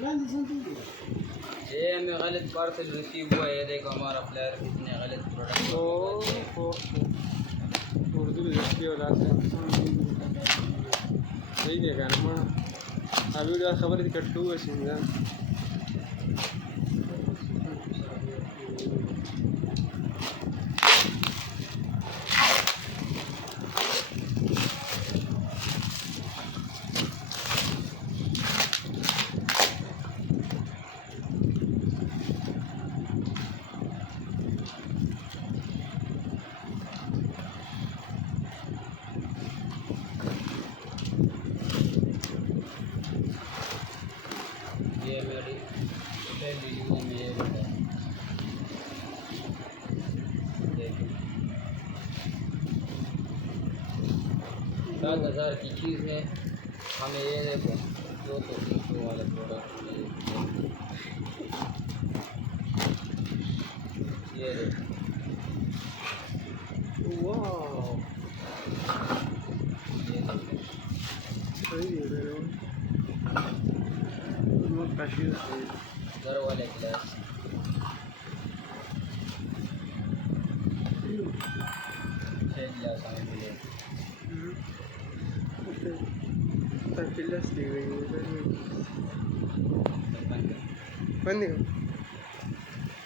ये हमें गलत पार्सल रिसीव हुआ है, ये देखो हमारा प्लेयर कितने गलत प्रोडक्ट। ओ उर्दू लिखती हो लास्ट ठीक है kan mah abi udah kabar di kartu sih kan ये मेरी वीडियो में ये बता देखो 7,000 की चीज़ है, हमें ये देखो 200-300 वाले प्रोडक्ट ये देखो। wow ये देखो सही है रे बहुत काशी है घर वाले गिलास छः गिलास हमें मिले। tak jelas dia बंद कर। bandi